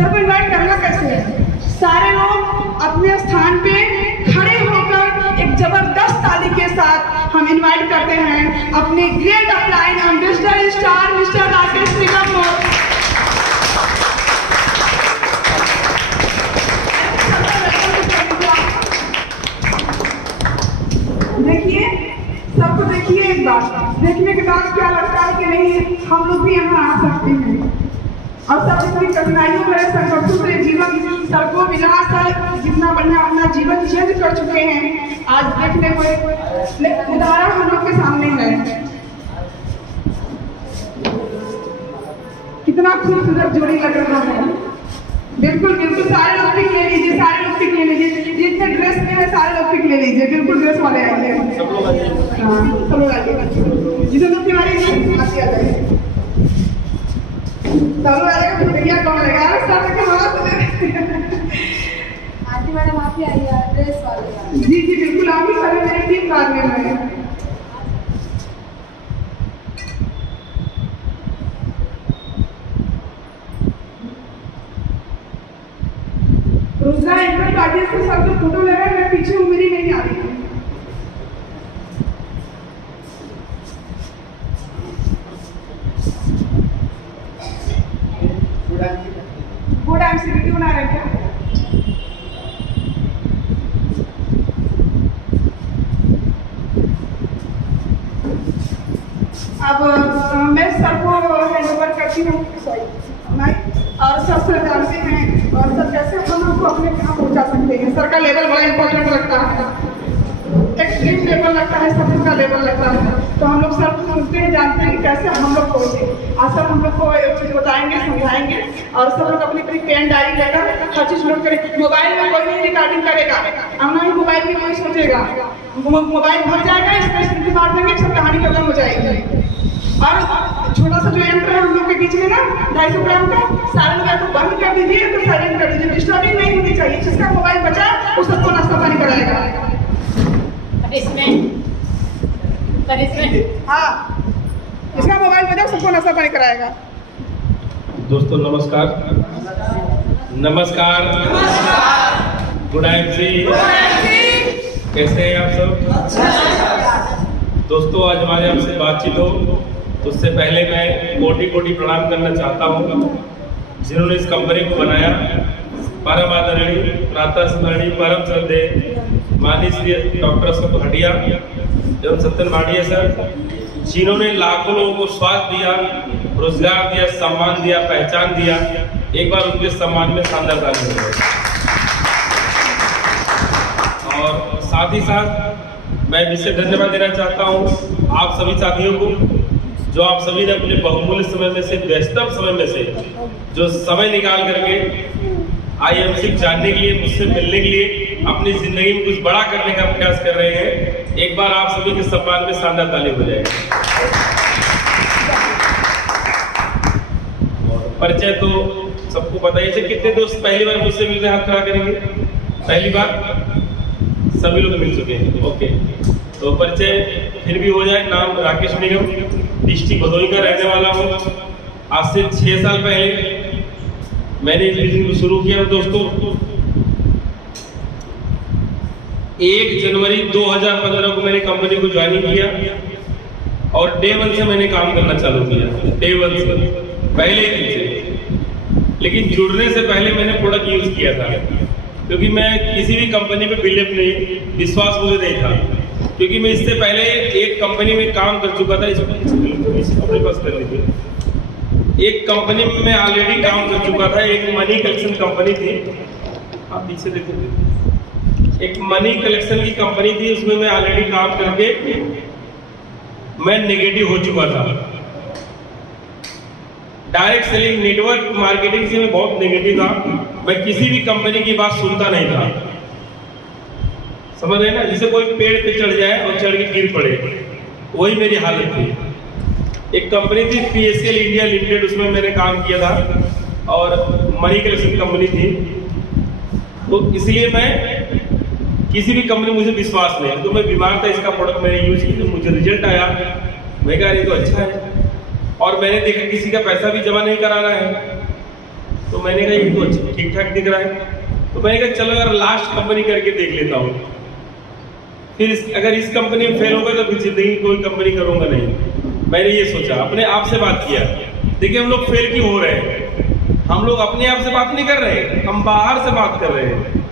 सबको इन्वाइट करना कैसे है? सारे लोग अपने स्थान पे खड़े होकर एक जबरदस्त ताली के साथ हम इन्वाइट करते हैं अपने great upline ambassador star mister Rakesh Nigam को। देखिए, सबको देखिए, एक बार देखने के बाद क्या लगता है कि नहीं हम लोग भी यहाँ आ सकते हैं। और सब इतनी कठिनाइयों में संघर्षों से जीवन सड़कों विनाश जितना बढ़िया अपना जीवन चेंज कर चुके हैं, आज देखने को एक उदाहरण हम लोग के सामने है। कितना खूबसूरत जोड़ी लग रहा है। बिल्कुल बिल्कुल, सारे लोग पिक ले लीजिए, सारे लोग पिक ले लीजिए, जितने ड्रेस में है सारे लोग पिक ले लीजिए। बिल्कुल ड्रेस वाले आएंगे, सब लोग आइए, जितने लोग तिवारी आते आ जाइए। सब आएगा भैया कौन आएगा? सब के हाथ आंटी मैडम आप ही आइए ड्रेस वाले। जी जी बिल्कुल, आप ही सारे मेरे टीम कार में हैं। रोजगार इंटरप्राइजेस के साथ जो फोटो लगा है, मैं पीछे हूँ, मेरी नहीं आ रही है। बोर्ड एमसीबीटी बना रहे क्या? अब मैं सर को हैंड ओवर करती हूँ, और सब सर जानते हैं और सर कैसे हम लोग को अपने कहाँ पहुँचा सकते हैं। सर का लेवल बड़ा इंपॉर्टेंट लगता है, एक्सट्रीम लेवल लगता है, सब का लेवल लगता है। तो हम लोग सर को सुनते हैं, जानते हैं कि कैसे हम लोग पहुँचे। आज सर हम लोग को एक चीज़ बताएंगे, समझाएंगे, और सब लोग अपनी अपनी पेन डायरी लेकर हर चीज़ नोट करें। मोबाइल में कोई नहीं रिकॉर्डिंग करेगा, हमारा ही मोबाइल में कोई सोचेगा, मोबाइल भर जाएगा, इसमें मार देंगे, सब कहानी खत्म हो जाएगी। और छोटा सा जो यंत्र है हम लोग के बीच में ना 250 ग्राम का, सारे लोग को बंद कर दीजिए, तो साइलेंट कर दीजिए, डिस्टर्बिंग नहीं होनी चाहिए। जिसका मोबाइल बचा वो सबको नाश्ता पानी कराएगा। हाँ, जिसका मोबाइल बचा सबको नाश्ता पानी कराएगा। दोस्तों नमस्कार। नमस्कार, गुड इवनिंग, कैसे हैं आप सब? दोस्तों आज हमारे आपसे बातचीत हो तो उससे पहले मैं कोटि कोटि प्रणाम करना चाहता हूँ जिन्होंने इस कंपनी को बनाया। परम आदरणीय प्रातः स्मरणीय परम श्रद्धेय माननीय श्री डॉक्टर अशोक भाटिया एवं सत्यन भाटिया सर, जिन्होंने लाखों लोगों को स्वास्थ्य दिया, रोजगार दिया, सम्मान दिया, पहचान दिया। एक बार उनके सम्मान में शानदार ताली हो। और साथ ही साथ मैं विशेष धन्यवाद देना चाहता हूँ आप सभी साथियों को, जो आप सभी ने अपने बहुमूल्य समय में से, व्यस्तम समय में से जो समय निकाल करके IMC जानने के लिए, मुझसे मिलने के लिए, अपनी जिंदगी में कुछ बड़ा करने का प्रयास कर रहे हैं। एक बार आप सभी के सम्मान में शानदार ताली हो जाएगी। परिचय तो सबको पता है। कितने दोस्त पहली बार मुझसे मिल रहे, हाथ खड़ा करेंगे? पहली बार सभी लोग मिल चुके हैं, ओके। तो परिचय फिर भी हो जाए। नाम राकेश निगम, डिस्ट्रिक्ट भदोही का रहने वाला हूँ। आज से 6 साल पहले मैंने इस बिजनेस को शुरू किया। दोस्तों 1 जनवरी 2015 को मैंने कंपनी को ज्वाइनिंग किया और डे 1 से मैंने काम करना चालू किया। डे 1 से पहले ही दिन से। लेकिन जुड़ने से पहले मैंने प्रोडक्ट यूज किया था, क्योंकि मैं किसी भी कंपनी पे बिलीव नहीं, विश्वास मुझे नहीं था, क्योंकि मैं इससे पहले एक कंपनी में काम कर चुका था। अपने पास कर लीजिए। एक कंपनी में मैं ऑलरेडी काम कर चुका था। एक मनी कलेक्शन कंपनी थी, आप पीछे देखोगे, एक मनी कलेक्शन की कंपनी थी। उसमें मैं ऑलरेडी काम करके मैं नेगेटिव हो चुका था। डायरेक्ट सेलिंग, नेटवर्क मार्केटिंग से मैं बहुत नेगेटिव था। मैं किसी भी कंपनी की बात सुनता नहीं था, समझ रहे ना? जैसे कोई पेड़ पे चढ़ जाए और चढ़ के गिर पड़े, वही मेरी हालत थी। एक कंपनी थी PSL इंडिया लिमिटेड, उसमें मैंने काम किया था और मनी कलेक्शन कंपनी थी। तो इसलिए मैं किसी भी कंपनी, मुझे विश्वास नहीं, तो मैं बीमार था। इसका प्रोडक्ट मैंने यूज किया, तो मुझे रिजल्ट आया। मैं कहा ये तो अच्छा है। और मैंने देखा किसी का पैसा भी जमा नहीं कराना है, तो मैंने कहा ये तो अच्छा ठीक ठाक दिख रहा है, तो मैंने कहा चलो यार लास्ट कंपनी करके देख लेता हूँ, फिर अगर इस कंपनी में फेल होगा तो फिर जिंदगी कोई कंपनी करूंगा नहीं। मैंने ये सोचा, अपने आप से बात किया। देखिए हम लोग फेल क्यों हो रहे हैं, हम लोग अपने आप से बात नहीं कर रहे, हम बाहर से बात कर रहे हैं।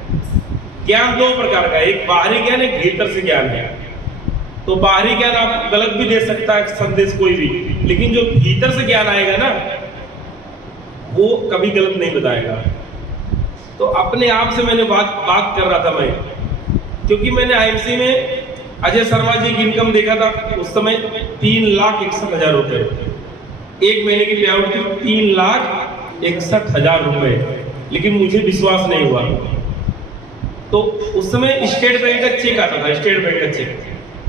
ज्ञान दो प्रकार का, एक बाहरी ज्ञान, एक भीतर से ज्ञान है। तो बाहरी ज्ञान आप गलत भी दे सकता है संदेश कोई भी, लेकिन जो भीतर से ज्ञान आएगा ना वो कभी गलत नहीं बताएगा। तो अपने आप से मैंने बात कर रहा था मैं, क्योंकि मैंने आईएमसी में अजय शर्मा जी की इनकम देखा था उस समय 3,61,000 रुपए, एक महीने की पे आउट थी 3,61,000 रुपए, लेकिन मुझे विश्वास नहीं हुआ। तो उस समय स्टेट बैंक का चेक आता था, स्टेट बैंक का चेक।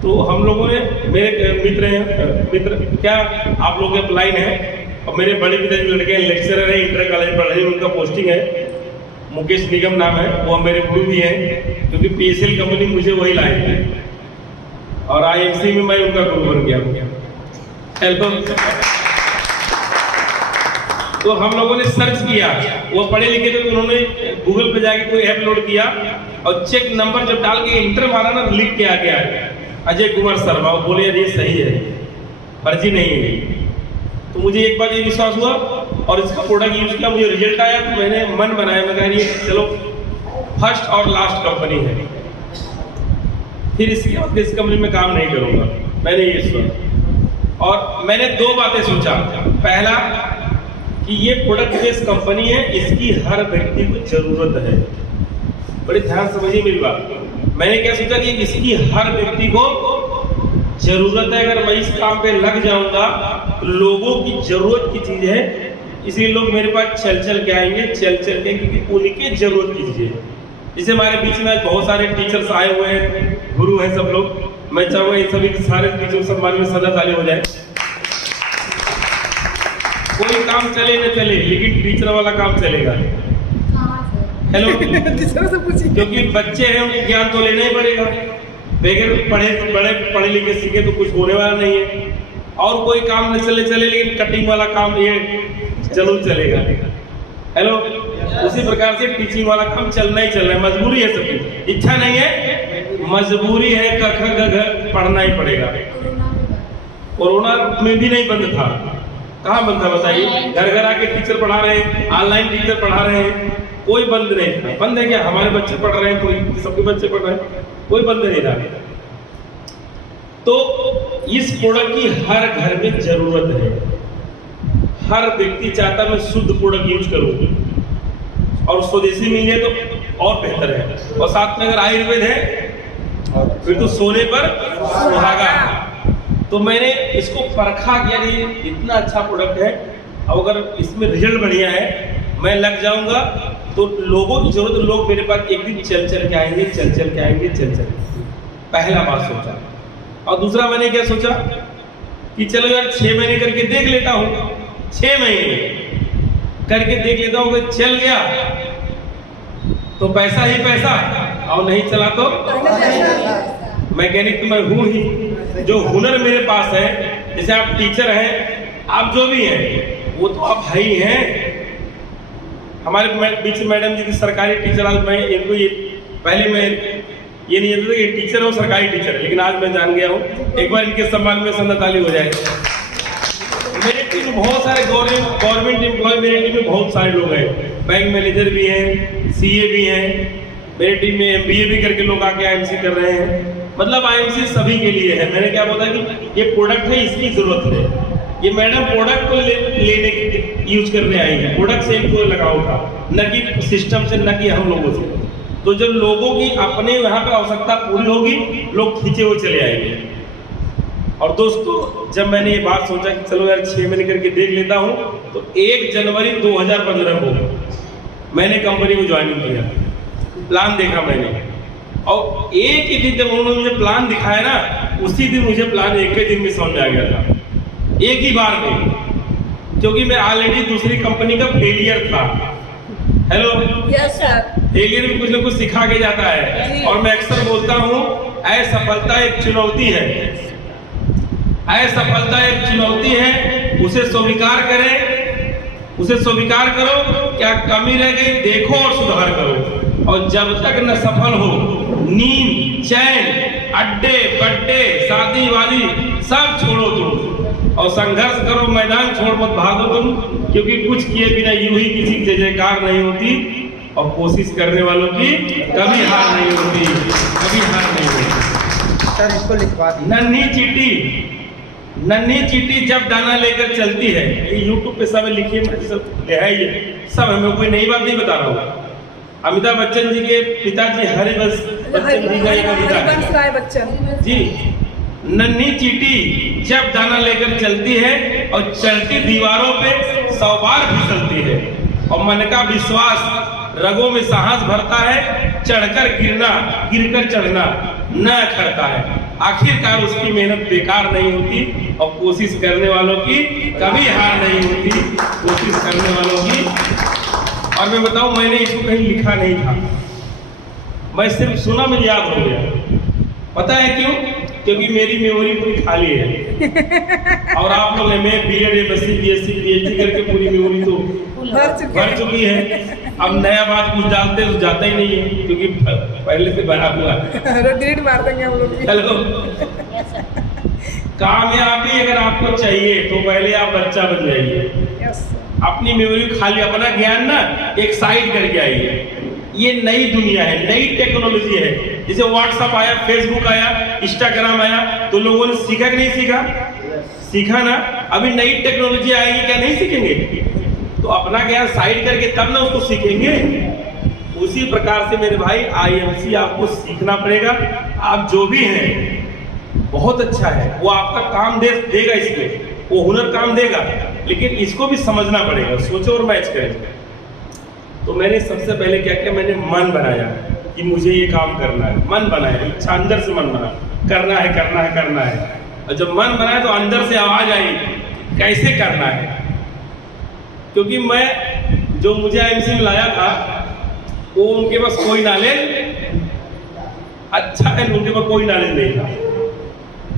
तो हम लोगों ने, मेरे मित्र क्या आप लोग अप्लाइन है, और मेरे बड़े पिताजी लड़के लेक्चरर है, इंटर कॉलेज पढ़ रहे हैं, उनका पोस्टिंग है, मुकेश निगम नाम है, वो मेरे गुरु भी हैं, क्योंकि पीएसएल कंपनी मुझे वही लाए थे और आईएमसी में मैं उनका गुरु बन गया। हेलो, तो हम लोगों ने सर्च किया, वो पढ़े लिखे थे, तो उन्होंने गूगल पे जाके कोई ऐप लोड किया और चेक नंबर जब डाल के इंटर मारा ना, लिख के आ गया अजय कुमार शर्मा। वो बोले ये सही है, फर्जी नहीं है। तो मुझे एक बार ये विश्वास हुआ और इसका प्रोडक्ट यूज किया, मुझे रिजल्ट आया, तो मैंने मन बनाया, मैं कहा ये चलो फर्स्ट और लास्ट कंपनी है, फिर इसके बाद इस कंपनी में काम नहीं करूंगा, मैंने ये सोचा। और मैंने दो बातें सोचा, पहला कि ये प्रोडक्ट बेस्ड कंपनी है, इसकी हर व्यक्ति को जरूरत है। बड़े ध्यान समझिए मेरी बात। मैंने क्या सोचा कि इसकी हर व्यक्ति को जरूरत है, अगर मैं इस काम पे लग जाऊंगा तो लोगों की जरूरत की चीज है, इसलिए लोग मेरे पास चल के आएंगे, चल के, क्योंकि उनके जरूरत की चीज है। जैसे हमारे बीच में बहुत सारे टीचर्स आए हुए हैं, गुरु हैं सब लोग, मैं चाहूंगा इन सभी सारे टीचर सम्मान में सदा ताली हो जाए। कोई काम चले न चले, लेकिन टीचर वाला काम चलेगा। हेलो, क्योंकि बच्चे हैं, उनको ज्ञान तो लेना ही पड़ेगा, बगैर पढ़े लिखे सीखे तो कुछ होने वाला नहीं है। और कोई काम न चले, लेकिन कटिंग वाला काम ये जरूर चलेगा। हेलो, उसी प्रकार से टीचिंग वाला काम चलना ही चलना है, मजबूरी है सबकी, इच्छा नहीं है, मजबूरी है, क ख ग घ पढ़ना ही पड़ेगा। कोरोना में भी नहीं बंद था, कहाँ बंद था बताइए? घर आके टीचर पढ़ा रहे हैं, ऑनलाइन टीचर पढ़ा रहे हैं, कोई बंद नहीं था। बंद है क्या? हमारे बच्चे पढ़ रहे हैं, कोई सबके बच्चे पढ़ रहे हैं, कोई बंद नहीं था। तो इस प्रोडक्ट की हर घर में जरूरत है, हर व्यक्ति चाहता है मैं शुद्ध प्रोडक्ट यूज करूं, और स्वदेशी मिल जाए तो और बेहतर है, और साथ में अगर आयुर्वेद है फिर तो सोने पर सुहागा। तो मैंने इसको परखा कि यार ये इतना अच्छा प्रोडक्ट है, और अगर इसमें रिजल्ट बढ़िया है, मैं लग जाऊंगा तो लोगों की जरूरत, लोग मेरे पास एक दिन चल के आएंगे, चल के आएंगे। पहला बात सोचा। और दूसरा मैंने क्या सोचा कि चलो यार 6 महीने करके देख लेता हूँ, 6 महीने करके देख लेता हूँ, अगर चल गया तो पैसा ही पैसा, और नहीं चला तो मैकेनिक तो मैं हूँ ही। जो हुनर मेरे पास है, जैसे आप टीचर हैं, आप जो भी हैं, वो तो आप भाई हैं। हमारे बीच मैडम जी की सरकारी टीचर, आज मैं इनको ये पहले मैं ये नहीं जानता कि ये टीचर हो, सरकारी टीचर है, लेकिन आज मैं जान गया हूँ। एक बार इनके सम्मान में सन्ना ताली हो जाए। मेरी टीम में बहुत सारे गवर्नमेंट एम्प्लॉय, मेरी टीम में बहुत सारे लोग हैं, बैंक मैनेजर भी हैं, सीए भी हैं, मेरी टीम में एमबीए भी करके लोग आके आईएमसी कर रहे हैं। मतलब आईएमसी सभी के लिए है। मैंने क्या बोला कि ये प्रोडक्ट है, इसकी जरूरत है। ये मैडम प्रोडक्ट को लेने यूज करने आई है, प्रोडक्ट से इनको लगाव था, न कि सिस्टम से, न कि हम लोगों से। तो जब लोगों की अपने यहाँ पे आवश्यकता पूरी होगी, लोग खींचे हुए चले आएंगे। और दोस्तों, जब मैंने ये बात सोचा कि चलो यार 6 महीने करके देख लेता हूँ, तो 1 जनवरी 2015 को मैंने कंपनी को ज्वाइनिंग किया। प्लान देखा मैंने, और एक ही दिन जब उन्होंने मुझे प्लान दिखाया ना, उसी दिन मुझे प्लान एक ही दिन में समझ में आ गया था, एक ही बार में, क्योंकि मैं ऑलरेडी दूसरी कंपनी का फेलियर था। Hello, yes sir. फेलियर में कुछ ना कुछ सिखा के जाता है, और मैं अक्सर बोलता हूँ असफलता एक चुनौती है, असफलता एक चुनौती है, उसे स्वीकार करें, उसे स्वीकार करो, क्या कमी रह गई देखो और सुधार करो। और जब तक न सफल हो, नींद, चैन, अड्डे बड्डे, शादी वादी सब छोड़ो तुम और संघर्ष करो, मैदान छोड़ मत भागो तुम, क्योंकि कुछ किए बिना यूं ही किसी की जय जयकार नहीं होती और कोशिश करने वालों की कभी हार नहीं होती, कभी हार नहीं होती। सर इसको लिखवा दी। नन्ही चीटी जब दाना लेकर चलती है, ये YouTube पे सब लिखिए, सब है ये सब, हमें कोई नई बात नहीं बता रहा हूँ। अमिताभ बच्चन जी के पिताजी हरिवंश बच्चन जी का एक कविता हरिवंश राय बच्चन जी। नन्ही चीटी जब दाना लेकर चलती है और चलती दीवारों पे 100 बार फिसलती है, और मन का विश्वास रगों में साहस भरता है, चढ़कर गिरना गिरकर चढ़ना न अखरता है। आखिरकार उसकी मेहनत बेकार नहीं होती और कोशिश करने वालों की कभी हार नहीं होती, कोशिश करने वालों की। और मैं बताऊं, मैंने इसको कहीं लिखा नहीं था, मैं सिर्फ सुना, मुझे याद हो गया। पता है क्यों? क्योंकि मेरी मेमोरी पूरी खाली है और आप लोग MA, BEd, MSc, BSc, PhD करके पूरी मेमोरी तो भर चुकी है। अब नया बात कुछ डालते तो जाता ही नहीं है, क्योंकि पहले से भरा हुआ है। डिलीट मार देंगे हम लोग। चलो, कामयाबी अगर आपको चाहिए तो पहले आप बच्चा बन जाइए, अपनी मेमोरी खाली, अपना ज्ञान ना एक साइड करके आइए। ये नई दुनिया है, नई टेक्नोलॉजी है। जैसे व्हाट्सएप आया, फेसबुक आया, इंस्टाग्राम आया, तो लोगों ने सीखा कि नहीं सीखा? सीखा ना। अभी नई टेक्नोलॉजी आएगी, क्या नहीं सीखेंगे? तो अपना ज्ञान साइड करके तब ना उसको सीखेंगे। उसी प्रकार से मेरे भाई, आईएमसी आपको सीखना पड़ेगा। आप जो भी हैं बहुत अच्छा है, वो आपका काम देगा, इसमें वो हुनर काम देगा, लेकिन इसको भी समझना पड़ेगा, सोचो और मैच करें। तो मैंने सबसे पहले क्या किया, मैंने मन बनाया कि मुझे ये काम करना है। मन बनाया, इच्छा अंदर से मन बना, करना है करना है करना है। और जब मन बनाया तो अंदर से आवाज आई कैसे करना है। क्योंकि मैं जो मुझे आईएमसी में लाया था, वो उनके पास कोई नॉलेज अच्छा है, उनके पास कोई नॉलेज नहीं था,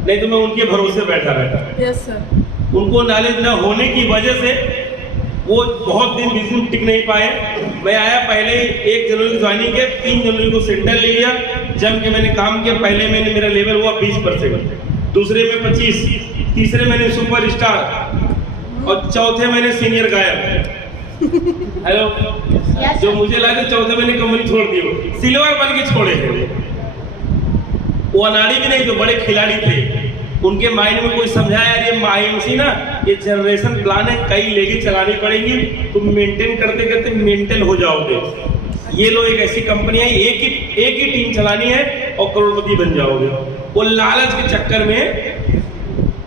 नहीं तो मैं उनके भरोसे बैठा रहता। Yes sir. उनको नॉलेज न होने की वजह से वो बहुत दिन बिजनेस टिक नहीं पाए। मैं आया पहले 1 जनवरी को ज्वाइनिंग के, 3 जनवरी को सेंटर ले लिया, जम के मैंने काम किया। पहले मैंने मेरा लेवल हुआ 20%, दूसरे में 25, तीसरे मैंने सुपर स्टार और चौथे मैंने सीनियर गायक। हेलो, जो मुझे लगा चौथे मैंने कंपनी छोड़ दी, सिल्वर बन के छोड़े थे। वो अनाड़ी भी नहीं, जो बड़े खिलाड़ी थे, उनके माइंड में कोई समझाया यार ये आईएमसी ना, ये जनरेशन प्लान है, कई लेके चलानी पड़ेगी, तुम मेंटेन करते करते मेंटल हो जाओगे। ये लो एक ऐसी कंपनी है, एक ही टीम चलानी है और करोड़पति बन जाओगे। वो लालच के चक्कर में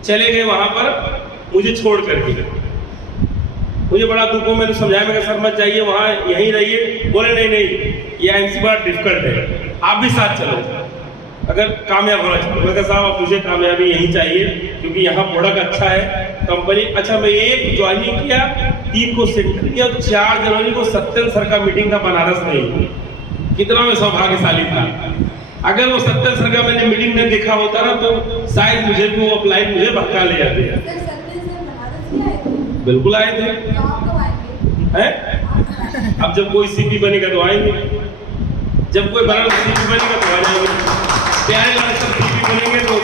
चले गए वहां पर मुझे छोड़ करके। मुझे बड़ा दुख हो, मैंने समझाया, मैं सर मत जाइए वहां, यहीं रहिए। बोले नहीं, ये आईएमसी बड़ा डिफिकल्ट है, आप भी साथ चलो अगर कामयाब होना चाहिए। मैं कहा साहब अब मुझे कामयाबी यहीं चाहिए, क्योंकि यहाँ प्रोडक्ट अच्छा है, कंपनी अच्छा। मैं 1 ज्वाइनिंग किया, 3 को सेंटर किया, 4 जनवरी को सत्येंद्र सर का मीटिंग था बनारस में। कितना मैं सौभाग्यशाली था। अगर वो सत्येंद्र सर का मैंने मीटिंग में देखा होता ना, तो शायद मुझे भी वो अपलाइन मुझे भटका ले जाते। बिल्कुल आए थे। अब जब कोई सीपी बनेगा तो आएंगे, जब कोई बनारस सीपी बनेगा तो आ जाएंगे। प्यारे लाल सब सीपी बनेंगे तो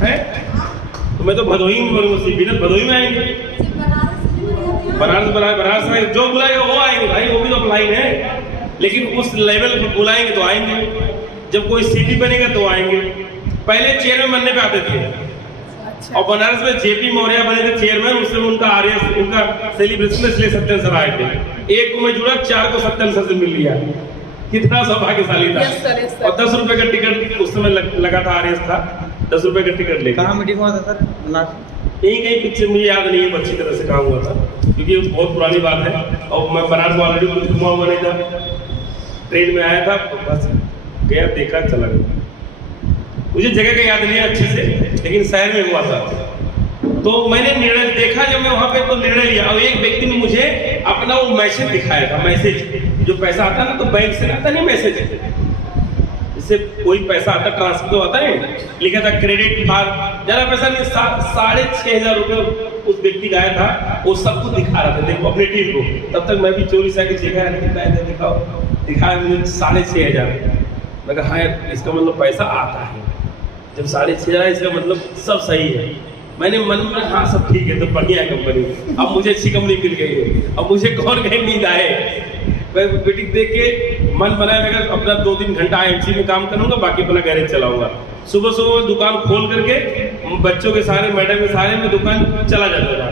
है। तो मैं तो भदोही में बनूंगा सीपी ना, भदोही में आएंगे। बनारस में जो बुलाएगा वो आएंगे भाई, वो भी तो अपलाइन है, लेकिन उस लेवल पर बुलाएंगे तो आएंगे। जब कोई सीपी बनेगा तो आएंगे। पहले चेयरमैन बनने पे आते थे, और बनारस में जेपी मौर्य बने थे चेयरमैन, उससे उनका आरएस उनका सेलिब्रेशन में इसलिए सत्येंद्र सर आए थे। 1 को मैं जुड़ा, 4 को सत्येंद्र सर से मिल लिया। कितना सौभाग्यशाली था। और 10 रुपए का टिकट उस समय लगा था, आरएस था, 10 रुपए का टिकट लेकर। कहाँ मीटिंग हुआ था सर? बनारस यही कहीं पीछे, मुझे याद नहीं है अच्छी तरह से कहाँ हुआ था, क्योंकि बहुत पुरानी बात है। और मैं बनारस ऑलरेडी कुछ घुमा हुआ नहीं था, ट्रेन में आया था, बस गया, देखा, चला गया। मुझे जगह का याद नहीं है अच्छे से, लेकिन शहर में हुआ था। तो मैंने निर्णय देखा जब मैं वहां पे, तो निर्णय लिया। और एक व्यक्ति ने मुझे अपना वो मैसेज दिखाया था, मैसेज जो पैसा आता ना तो बैंक से आता नहीं मैसेज, जैसे कोई पैसा आता ट्रांसफर तो आता है, लिखा था क्रेडिट फॉर, जरा पैसा नहीं, 6,500 रुपये उस व्यक्ति का आया था, वो सबको दिखा रहा था, देखो अपनी टीम को। तब तक मैं भी चोरी से आके चेक कितना है दिखाओ, दिखाया मुझे 6,500। मैं कहा हाँ यार, इसका मतलब पैसा आता है, जब 6,500 इसका मतलब सब सही है। मैंने मन में हाँ सब ठीक है, तो बढ़िया है कंपनी, अब मुझे अच्छी कंपनी मिल गई है, अब मुझे कौन कहीं नींद आए। मैं मीटिंग देख के मन बनाया, मैं अपना 2-3 घंटा IMC में काम करूंगा, बाकी अपना गैरेज चलाऊंगा। सुबह सुबह दुकान खोल करके बच्चों के सारे, मैडम के सारे में दुकान चला जाता था,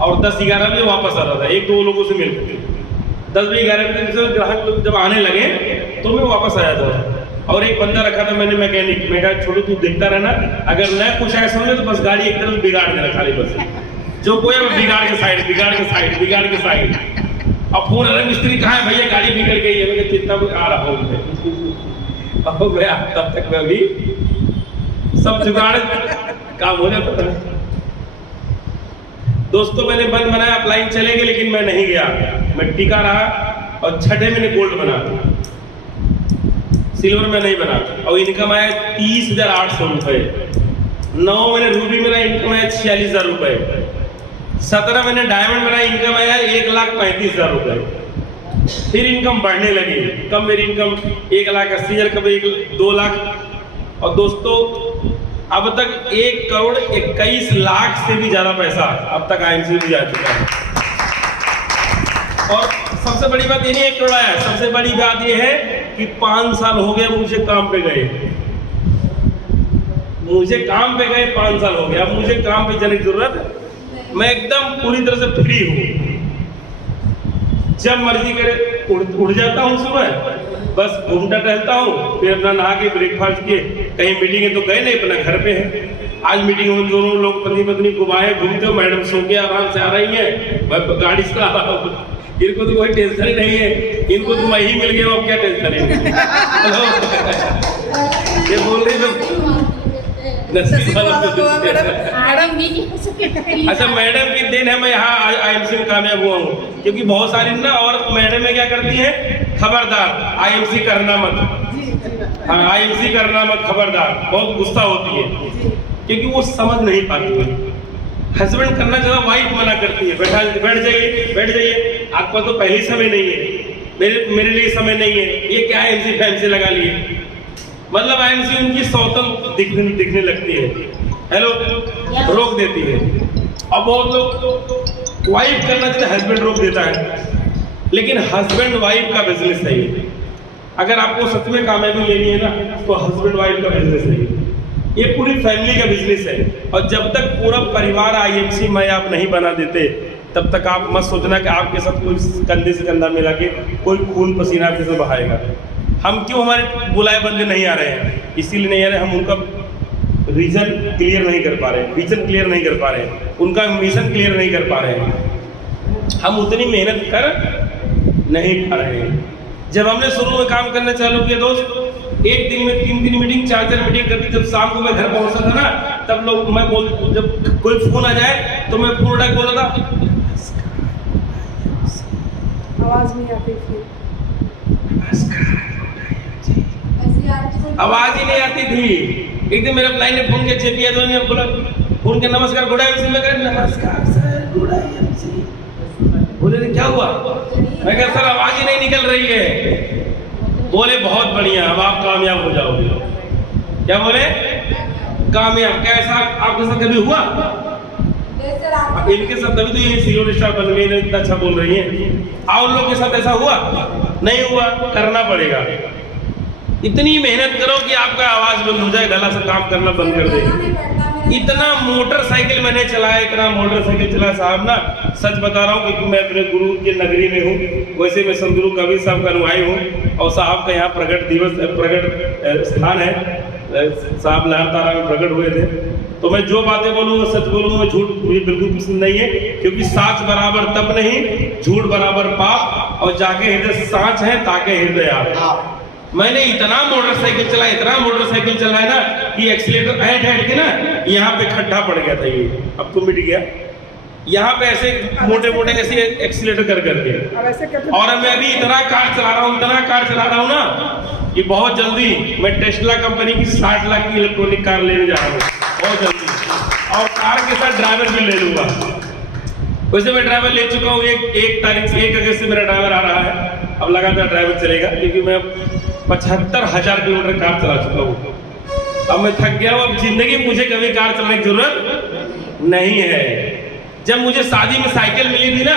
और 10-11 बजे वापस आता था, 1-2 लोगों से मिल करके। 10-11 बजे ग्राहक लोग जब आने लगे तो मैं वापस आ जाता था। और एक बंदा रखा था मैंने मैकेनिक, मैं कहा छोड़ो तू देखता रहना, अगर न कुछ ऐसा हो तो बस गाड़ी एक तरफ बिगाड़ देना खाली, बस जो कोई बिगाड़ के साइड, बिगाड़ के साइड, बिगाड़ के साइड। अब फोन आ रहा, मिस्त्री कहाँ है भैया, गाड़ी बिगड़ गई है। मैं चिंता में आ रहा हूँ, अब गया, तब तक मैं भी सब जुगाड़ काम हो जाता था। दोस्तों मैंने बंद बनाया, अपलाइन चले गए, लेकिन मैं नहीं गया, मैं टिका रहा। और 6ठे महीने गोल्ड बना, सिल्वर में नहीं बना, और इनकम आया 30,800 रुपए। 9 महीने रूबी मेरा इनकम आया 46,000 रुपए। 17 महीने डायमंड मेरा इनकम आया 1,35,000 रुपए। फिर इनकम बढ़ने लगी, कब मेरी इनकम 1,80,000, कब 2 लाख। और दोस्तों अब तक 1,21,00,000 से भी ज्यादा पैसा अब तक IMC में जा चुका है। और सबसे बड़ी बात ये नहीं 1 करोड़ आया, सबसे बड़ी बात ये है कि 5 साल हो गया मुझे काम पे गए, मुझे काम पे गए 5 साल हो गया। अब मुझे काम पे जाने की जरूरत है, मैं एकदम पूरी तरह से फ्री हूँ, जब मर्जी करे उड़ जाता हूँ सुबह, बस घूमता टहलता हूँ, फिर अपना नहा के ब्रेकफास्ट किए, कहीं मीटिंग है तो गए, नहीं अपना घर पे है। आज मीटिंग में दोनों लोग पति पत्नी घुमाए, घूमते हो, मैडम सो के आराम से आ रही है, मैं गाड़ी से आ रहा हूँ, इनको तो कोई टेंशन ही नहीं है, इनको तो मैं ही मिल गया, अब क्या टेंशन है। ये बोल रही तो अच्छा मैडम की देन है, मैं यहाँ IMC में कामयाब हुआ हूँ, क्योंकि बहुत सारी ना और मैडम में क्या करती है, खबरदार IMC करना मत, हाँ IMC करना मत, खबरदार, बहुत गुस्सा होती है, क्योंकि वो समझ नहीं पाती है। हस्बैंड करना चाहता, वाइफ मना करती है, बैठ जाइए, आपका तो पहले समय नहीं है, मेरे लिए समय नहीं है, ये क्या IMC फैमसी लगा लिए, मतलब IMC उनकी सौतन दिखने लगती है, हेलो रोक देती है। अब बहुत लोग वाइफ करना चाहते, हस्बैंड रोक देता है, लेकिन हस्बैंड वाइफ का बिजनेस है ये। अगर आपको सच में कामयाबी लेनी है ना, तो हस्बैंड वाइफ का बिजनेस है ये पूरी फैमिली का बिजनेस है। और जब तक पूरा परिवार IMC में आप नहीं बना देते, तब तक आप मत सोचना कि आपके साथ कोई कंधे से कंधा मिला के कोई खून पसीना आपके से बहाएगा। हम क्यों, हमारे बुलाए बंदे नहीं आ रहे हैं, इसीलिए नहीं आ रहे, हम उनका रीजन क्लियर नहीं कर पा रहे हैं, विजन क्लियर नहीं कर पा रहे हैं, उनका मिशन क्लियर नहीं कर पा रहे हैं, हम उतनी मेहनत कर नहीं पा रहे हैं। जब हमने शुरू में काम करना चालू किया दोस्त, एक दिन में 3 मीटिंग 4 मीटिंग करती, जब शाम को मैं घर पहुंचता था ना, तब लोग मैं जब कोई फोन आ जाए तो मैं फोन उठा के बोला था, आवाज नहीं आती थी, आवाज ही नहीं आती थी। एक दिन मेरे लाइन ने फोन किया, चेपिया तो ने बोला, फोन के नमस्कार गुड IMC में करें, नमस्कार सर गुड IMC, बोले क्या हुआ, मैं कहा सर आवाज ही नहीं निकल रही है। बोले बहुत बढ़िया, अब आप कामयाब हो जाओगे। क्या बोले, कामयाब, क्या ऐसा आपके साथ कभी हुआ? इनके साथ तभी तो ये सिल्वर स्टार बन गई, इतना अच्छा बोल रही है। और लोग के साथ ऐसा हुआ नहीं हुआ, करना पड़ेगा। इतनी मेहनत करो कि आपका आवाज बंद हो जाए, गला से काम करना बंद कर दे। इतना मोटरसाइकिल मैंने चलाया, इतना मोटरसाइकिल चलाया साहब ना, सच बता रहा हूँ, क्योंकि मैं अपने गुरु के नगरी में हूँ। वैसे मैं संत गुरु कबीर साहब का अनुयायी हूँ, और साहब का यहाँ प्रकट स्थान है, साहब लहरतारा में प्रकट हुए थे। तो मैं जो बातें बोलूँगा सच बोलूँगा, झूठ मुझे बिल्कुल पसंद नहीं है, क्योंकि साच बराबर तप नहीं, झूठ बराबर पाप, और जाके हृदय साच है ताके हृदय आप। मैंने इतना मोटरसाइकिल चलाया ना कि एक्सीलेटर ऐड के ना यहाँ पे खड्डा पड़ गया था, ये अब तो मिट गया। यहाँ पे ऐसे मोटे मोटे ऐसे एक्सीलेटर कर करके, अब ऐसे करके और मैं अभी इतना कार चला रहा हूँ ना कि बहुत जल्दी मैं टेस्ला कंपनी की 60 लाख की इलेक्ट्रॉनिक कार लेने जा रहा हूँ, बहुत जल्दी, और कार के साथ ड्राइवर भी ले लूंगा। वैसे मैं ड्राइवर ले चुका हूँ, 1 अगस्त से मेरा ड्राइवर आ रहा है, अब लगातार ड्राइवर चलेगा, क्योंकि मैं 75,000 किलोमीटर कार चला चुका हूँ। अब मैं थक गया हूँ, अब जिंदगी में मुझे कभी कार चलाने की जरूरत नहीं है। जब मुझे शादी में साइकिल मिली थी ना,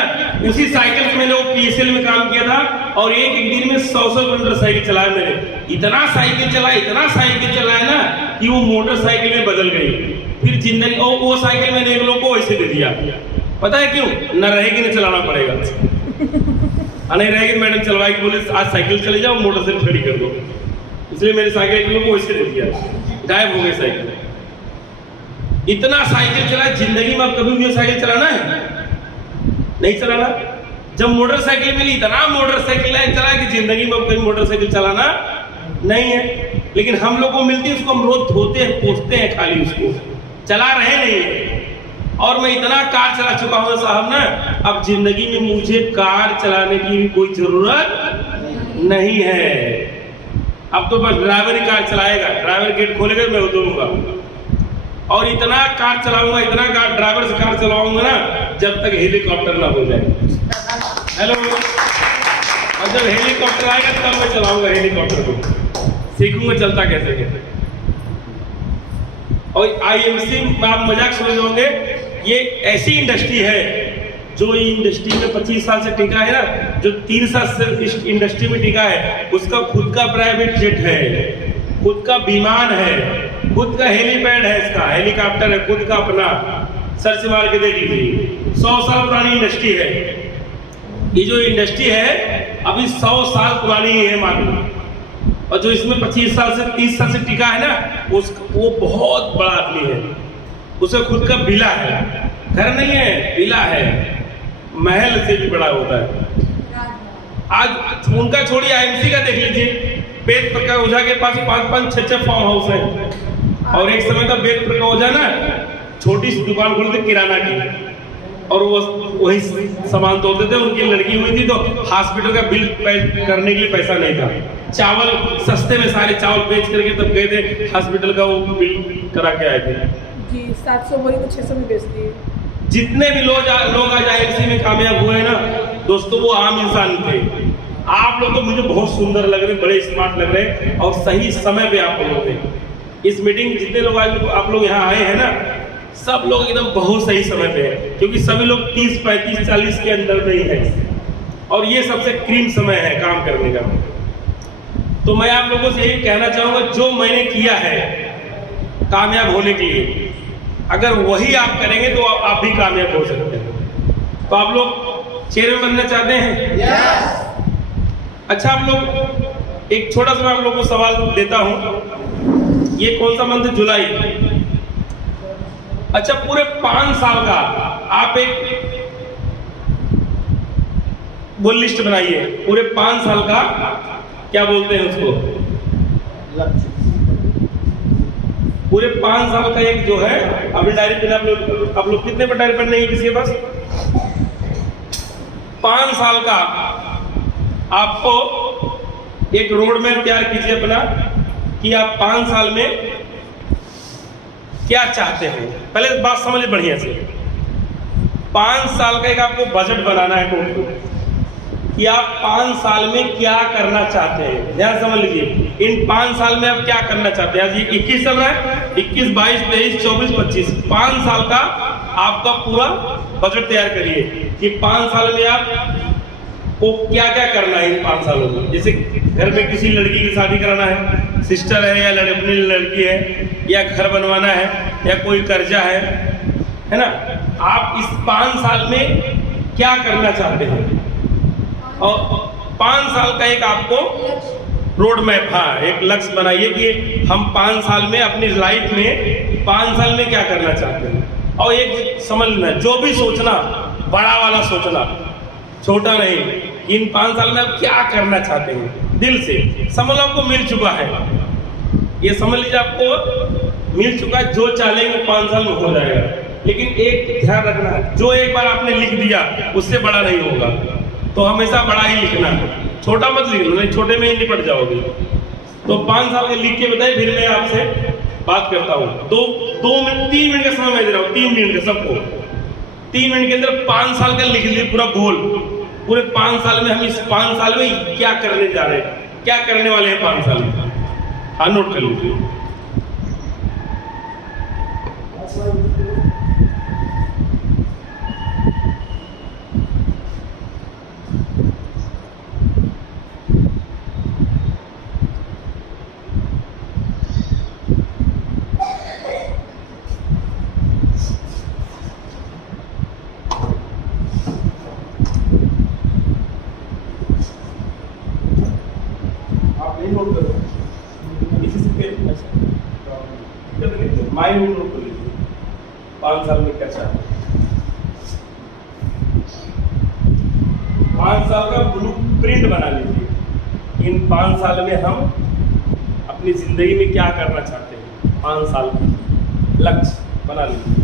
उसी साइकिल से मैंने वो PSL में काम किया था, और एक दिन में 100 किलोमीटर साइकिल चलाया मैंने। इतना साइकिल चलाया ना कि वो मोटरसाइकिल में बदल गई। फिर जिंदगी, और वो साइकिल मैंने एक लोग को वैसे दे दिया, पता है क्यों? न रहेगी न चलाना पड़ेगा। नहीं रहेगी मैडम चलवाएगी, बोले आज साइकिल चले जाओ, मोटरसाइकिल खड़ी कर दो, इसलिए मेरे साइकिल एक लोग को वैसे दे दिया, गायब हो गई साइकिल। इतना साइकिल चला, जिंदगी में अब कभी मुझे साइकिल चलाना है? नहीं चलाना। जब मोटरसाइकिल मिली, इतना मोटरसाइकिल चला कि जिंदगी में अब कभी मोटरसाइकिल चलाना नहीं है। लेकिन हम लोग को मिलती है, उसको हम रोज धोते हैं, पोंछते हैं, खाली उसको चला रहे नहीं है। और मैं इतना कार चला चुका हूँ साहब ना, अब जिंदगी में मुझे कार चलाने की भी कोई जरूरत नहीं है। अब तो बस ड्राइवर ही कार चलाएगा, ड्राइवर गेट खोलेगा मैं उतरूंगा, और इतना कार चलाऊंगा, इतना कार ड्राइवर से कार चलाऊंगा ना, जब तक हेलीकॉप्टर ना हो जाए। हेलो, और जब हेलीकॉप्टर आएगा तब मैं चलाऊंगा हेलीकॉप्टर को, सीखूंगा चलता कैसे कैसे। और IMC आप मजाक समझ होंगे, ये ऐसी इंडस्ट्री है जो इंडस्ट्री में 25 साल से टिका है ना, जो 3 साल से इस इंडस्ट्री में टिका है, उसका खुद का प्राइवेट जेट है, खुद का विमान है, खुद का हेलीपैड है, इसका हेलीकॉप्टर है खुद का अपना। सर्च मार के देख लीजिए, 100 साल पुरानी इंडस्ट्री है। ये जो इंडस्ट्री है अभी 100 साल पुरानी है मालूम, और जो इसमें 25 साल से 30 साल से टिका है ना, वो बहुत बड़ा आदमी है, उसका खुद का विला है, घर नहीं है, विला है, महल से भी बड़ा होता है। आज उनका छोड़िए, IMC का देख लीजिए, वेद प्रकाश ओझा के पास 5-5, 6-6 फार्म हाउस है। और एक समय का वेद प्रकाश ओझा ना छोटी सी दुकान खोलते किराना की, और वो वही सामान तोड़ते थे। उनकी लड़की हुई थी तो हॉस्पिटल का बिल करने के लिए पैसा नहीं था, चावल सस्ते में सारे चावल बेच करके तब गए थे हॉस्पिटल का वो बिल करा के आए थे जी। 700 बोरी को 600 में बेच दिए। जितने भी लोग आज IMC में कामयाब हुए ना दोस्तों, वो आम इंसान थे। आप लोग तो मुझे बहुत सुंदर लग रहे, बड़े स्मार्ट लग रहे, और सही समय पे आप लोग थे। इस मीटिंग जितने लोग आज आप लोग यहाँ आए हैं ना, सब लोग एकदम बहुत सही समय पे है, क्योंकि सभी लोग 30, 35, 40 के अंदर में ही है, और ये सबसे क्रीम समय है काम करने का। तो मैं आप लोगों से यही कहना चाहूंगा, जो मैंने किया है कामयाब होने के लिए, अगर वही आप करेंगे तो आप भी कामयाब हो सकते हैं। तो आप लोग चेयरमैन बनना चाहते हैं? yes! अच्छा, आप लोग एक छोटा सा मैं आप लोगों को सवाल देता हूं, ये कौन सा मंथ? जुलाई। अच्छा, पूरे 5 साल का आप एक वो लिस्ट बनाइए, पूरे 5 साल का क्या बोलते हैं उसको, लक्ष्य। पूरे 5 साल का एक जो है, अभी डायरी पेन आप लोग कितने पर डायरी पेन नहीं है किसी के पास? 5 साल का आपको एक रोड मैप तैयार कीजिए अपना, कि आप 5 साल में क्या चाहते हैं। पहले बात समझिए बढ़िया से, 5 साल का एक आपको बजट बनाना है टोटल, कि आप 5 साल में क्या करना चाहते हैं। ध्यान समझ लीजिए, इन 5 साल में आप क्या करना चाहते हैं। आज ये 21 चल रहा है, 21, 22, 23, 24, 25, 5 साल का आपका पूरा बजट तैयार करिए कि 5 साल में आप को क्या क्या करना है इन 5 सालों में। जैसे घर में किसी लड़की की शादी कराना है, सिस्टर है या अपनी लड़की है, या घर बनवाना है, या कोई कर्जा है ना। आप इस 5 साल में क्या करना चाहते हैं, और 5 साल का एक आपको रोड मैप, हाँ, एक लक्ष्य बनाइए कि हम 5 साल में अपनी लाइफ में 5 साल में क्या करना चाहते हैं। और एक समझ लेना, जो भी सोचना बड़ा वाला सोचना, छोटा नहीं। इन 5 साल में आप क्या करना चाहते हैं दिल से, समझ लो आपको मिल चुका है, ये समझ लीजिए आपको मिल चुका है, जो चाहेंगे 5 साल में हो जाएगा। लेकिन एक ध्यान रखना, जो एक बार आपने लिख दिया उससे बड़ा नहीं होगा, तो हमेशा बड़ा ही लिखना है, छोटा मत लिखना, नहीं छोटे में ही निपट जाओगे। तो 5 साल के लिख के बताइए, फिर मैं आपसे बात करता हूँ। 3 मिनट का समय मैं दे रहा हूँ, 3 मिनट का सबको। 3 मिनट के अंदर 5 साल का लिख लीजिए पूरा गोल। पूरे 5 साल में हम इस 5 साल में क्या करने जा रहे हैं, क्या करने वाले हैं 5 साल में। हाँ, नोट कर लीजिए। नोट करो, इसी से माइंड नोट कर लीजिए 5 साल में क्या चाहते हैं। 5 साल का ब्लूप्रिंट बना लीजिए। इन 5 साल में हम अपनी जिंदगी में क्या करना चाहते हैं, 5 साल का लक्ष्य बना लीजिए।